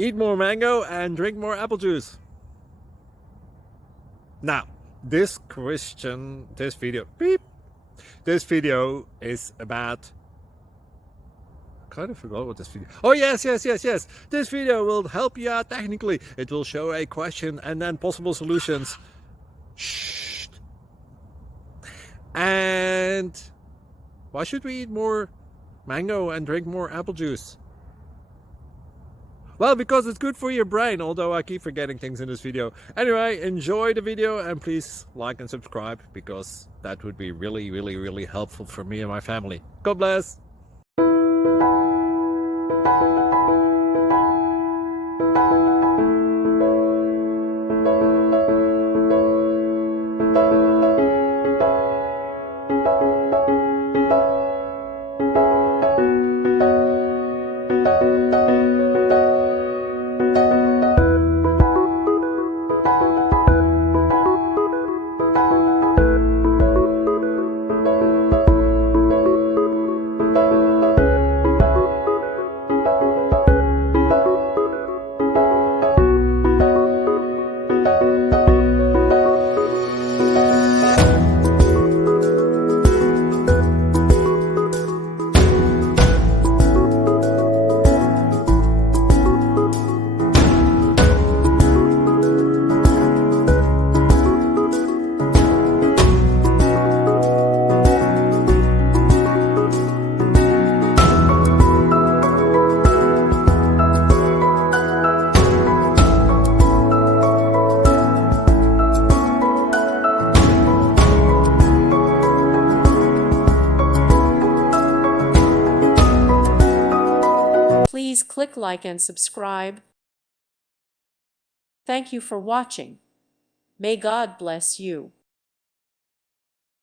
Eat more mango and drink more apple juice. Now, this video is about, I kind of forgot what this video. Oh yes. This video will help you out technically. It will show a question and then possible solutions. Shh. And why should we eat more mango and drink more apple juice? Well, because it's good for your brain, although I keep forgetting things in this video. Anyway, enjoy the video and please like and subscribe, because that would be really helpful for me and my family. God bless! Please click like and subscribe. Thank you for watching. May God bless you.